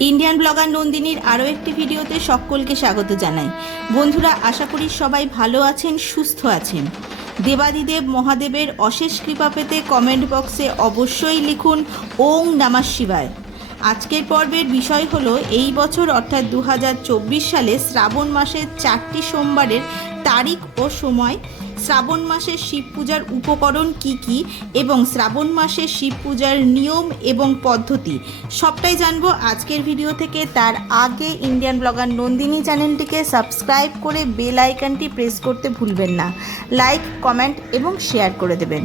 Indian blogger নন্দিনীর আরও একটি ভিডিওতে সকলকে স্বাগত জানাই। বন্ধুরা, আশা করি সবাই ভালো আছেন, সুস্থ আছেন। দেবাদিদেব মহাদেবের অশেষ কৃপা পেতে কমেন্ট বক্সে অবশ্যই লিখুন ওং নমঃ শিবায়। আজকের পর্বের বিষয় হলো এই বছর অর্থাৎ 2024 সালে শ্রাবণ মাসের 4টি সোমবারের তারিখ ও সময়, শ্রাবণ মাসের শিব পূজার উপকরণ কি কি এবং শ্রাবণ মাসের শিব পূজার নিয়ম এবং পদ্ধতি সবটাই জানবো আজকের ভিডিও থেকে। তার আগে ইন্ডিয়ান ব্লগার নন্দিনী চ্যানেলটিকে সাবস্ক্রাইব করে বেল আইকনটি প্রেস করতে ভুলবেন না। লাইক, কমেন্ট এবং শেয়ার করে দেবেন।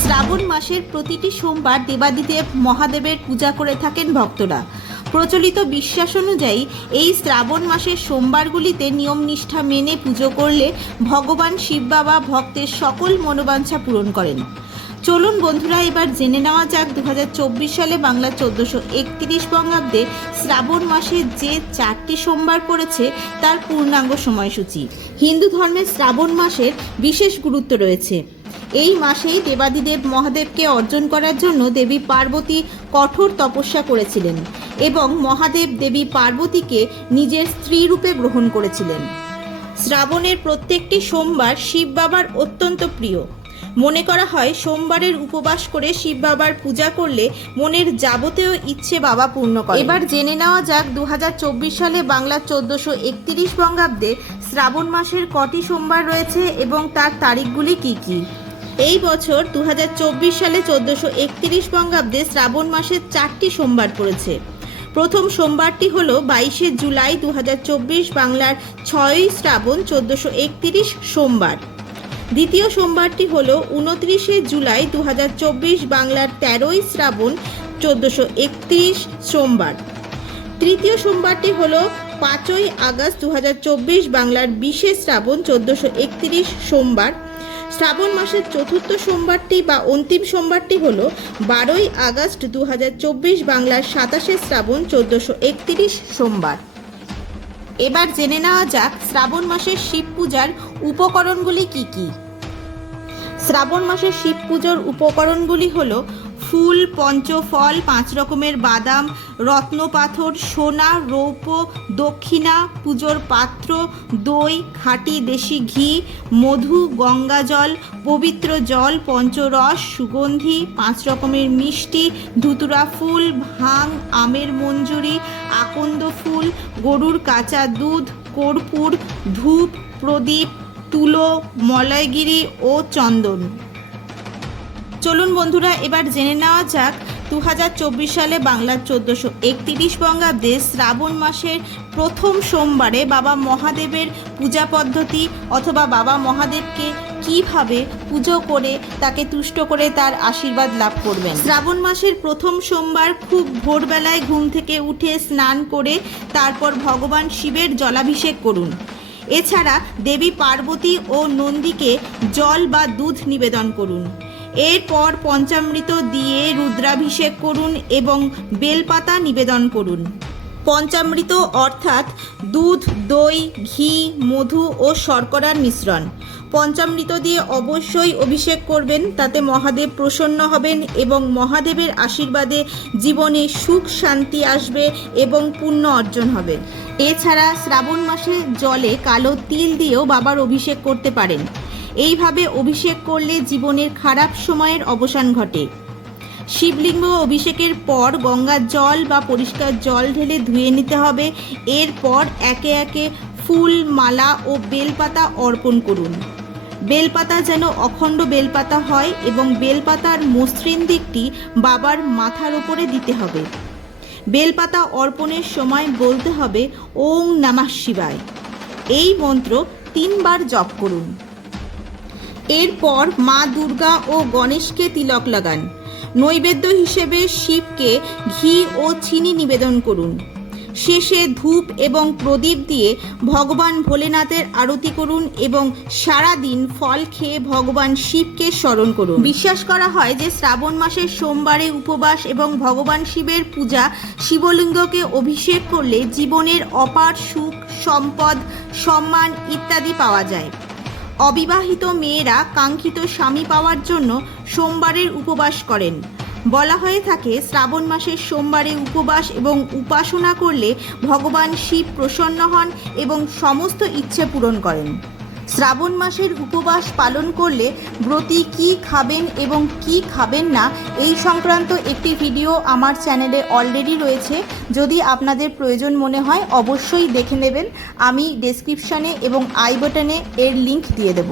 শ্রাবণ মাসের প্রতিটি সোমবার দেবাদিদেব মহাদেবের পূজা করে থাকেন ভক্তরা। প্রচলিত বিশ্বাস অনুযায়ী এই শ্রাবণ মাসের সোমবারগুলিতে নিয়ম নিষ্ঠা মেনে পুজো করলে ভগবান শিব বাবা ভক্তের সকল মনোবাঞ্ছা পূরণ করেন। চলুন বন্ধুরা, এবার জেনে নেওয়া যাক 2024 সালে বাংলা 1431 বঙ্গাব্দে শ্রাবণ মাসে যে 4টি সোমবার পড়েছে তার পূর্ণাঙ্গ সময়সূচি। হিন্দু ধর্মে শ্রাবণ মাসের বিশেষ গুরুত্ব রয়েছে। এই মাসেই দেবাদিদেব মহাদেবকে অর্জন করার জন্য দেবী পার্বতী কঠোর তপস্যা করেছিলেন এবং মহাদেব দেবী পার্বতীকে নিজের স্ত্রী রূপে গ্রহণ করেছিলেন। শ্রাবণের প্রত্যেকটি সোমবার শিব বাবার অত্যন্ত প্রিয়। মনে করা হয় সোমবারের উপবাস করে শিব বাবার পূজা করলে মনের যাবতীয় ইচ্ছে বাবা পূর্ণ করে। এবার জেনে নেওয়া যাক 2024 সালে বাংলা 1431 বঙ্গাব্দে শ্রাবণ মাসের কটি সোমবার রয়েছে এবং তার তারিখগুলি কি কি। এই বছর 2024 সালে 1431 বঙ্গাব্দে শ্রাবণ মাসের 4টি সোমবার পড়েছে। প্রথম সোমবারটি হলো 22 জুলাই 2024 বাংলার 6ই শ্রাবণ 1431 সোমবার। দ্বিতীয় সোমবারটি হলো 29 জুলাই 2024 বাংলার 13ই শ্রাবণ 1431 সোমবার। তৃতীয় সোমবারটি হলো 5ই আগস্ট 2024 বাংলার 20 শ্রাবণ 1431 সোমবার। শ্রাবণ মাসের চতুর্থ সোমবারটি বা অন্তিম সোমবারটি হলো 12ই আগস্ট 2024 বাংলার 27 শ্রাবণ 1431 সোমবার। এবার জেনে নেওয়া যাক শ্রাবণ মাসের শিব পূজার উপকরণগুলি কি কি। শ্রাবণ মাসের শিব পুজোর উপকরণগুলি হলো ফুল, পঞ্চফল, 5 রকমের বাদাম, রত্নপাথর, সোনা, রৌপ্য, দক্ষিণা, পুজোর পাত্র, দই, খাঁটি দেশি ঘি, মধু, গঙ্গা জল, পবিত্র জল, পঞ্চরস, সুগন্ধি, 5 রকমের মিষ্টি, ধুতুরা ফুল, ভাং, আমের মঞ্জুরি, আকন্দ ফুল, গরুর কাঁচা দুধ, কর্পূর, ধূপ, প্রদীপ, তুলো, মলয়গিরি ও চন্দন। চলুন বন্ধুরা, এবার জেনে নেওয়া যাক 2024 সালে বাংলার 1431 বঙ্গাব্দে শ্রাবণ মাসের প্রথম সোমবারে বাবা মহাদেবের পূজা পদ্ধতি অথবা বাবা মহাদেবকে কিভাবে পুজো করে তাকে তুষ্ট করে তার আশীর্বাদ লাভ করবেন। শ্রাবণ মাসের প্রথম সোমবার খুব ভোরবেলায় ঘুম থেকে উঠে স্নান করে তারপর ভগবান শিবের জলাভিষেক করুন। এছাড়া দেবী পার্বতী ও নন্দীকে জল বা দুধ নিবেদন করুন। এরপর পঞ্চামৃত দিয়ে রুদ্রাভিষেক করুন এবং বেলপাতা নিবেদন করুন। পঞ্চামৃত অর্থাৎ দুধ, দই, ঘি, মধু ও শর্করার মিশ্রণ। পঞ্চামৃত দিয়ে অবশ্যই অভিষেক করবেন, তাতে মহাদেব প্রসন্ন হবেন এবং মহাদেবের আশীর্বাদে জীবনে সুখ শান্তি আসবে এবং পুণ্য অর্জন হবে। এছাড়া শ্রাবণ মাসে জলে কালো তিল দিয়েও বাবার অভিষেক করতে পারেন। এইভাবে অভিষেক করলে জীবনের খারাপ সময়ের অবসান ঘটে। শিবলিঙ্গ অভিষেকের পর গঙ্গার জল বা পরিষ্কার জল ঢেলে ধুয়ে নিতে হবে। এরপর একে একে ফুল, মালা ও বেলপাতা অর্পণ করুন। বেলপাতা যেন অখণ্ড বেলপাতা হয় এবং বেলপাতার মসৃণ দিকটি বাবার মাথার উপরে দিতে হবে। বেলপাতা অর্পণের সময় বলতে হবে ওং নমঃ শিবায়। এই মন্ত্র 3 বার জপ করুন। এরপর মা দুর্গা ও গণেশকে তিলক লাগান। নৈবেদ্য হিসেবে শিবকে ঘি ও চিনি নিবেদন করুন। শেষে ধূপ এবং প্রদীপ দিয়ে ভগবান ভোলেনাথের আরতি করুন এবং সারা দিন ফল খেয়ে ভগবান শিবকে স্মরণ করুন। বিশ্বাস করা হয় যে শ্রাবণ মাসের সোমবারে উপবাস এবং ভগবান শিবের পূজা, শিবলিঙ্গকে অভিষেক করলে জীবনের অপার সুখ, সম্পদ, সম্মান ইত্যাদি পাওয়া যায়। অবিবাহিত মেয়েরা কাঙ্ক্ষিত স্বামী পাওয়ার জন্য সোমবারের উপবাস করেন। বলা হয়ে থাকে শ্রাবণ মাসের সোমবারে উপবাস এবং উপাসনা করলে ভগবান শিব প্রসন্ন হন এবং সমস্ত ইচ্ছে পূরণ করেন। শ্রাবণ মাসের উপবাস পালন করলে ব্রতী কী খাবেন এবং কী খাবেন না এই সংক্রান্ত একটি ভিডিও আমার চ্যানেলে অলরেডি রয়েছে। যদি আপনাদের প্রয়োজন মনে হয় অবশ্যই দেখে নেবেন। আমি ডেসক্রিপশানে এবং আই বাটনে এর লিংক দিয়ে দেব।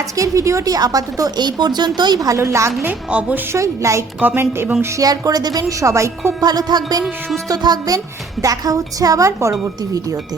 আজকের ভিডিওটি আপাতত এই পর্যন্তই। ভালো লাগলে অবশ্যই লাইক, কমেন্ট এবং শেয়ার করে দেবেন। সবাই খুব ভালো থাকবেন, সুস্থ থাকবেন। দেখা হচ্ছে আবার পরবর্তী ভিডিওতে।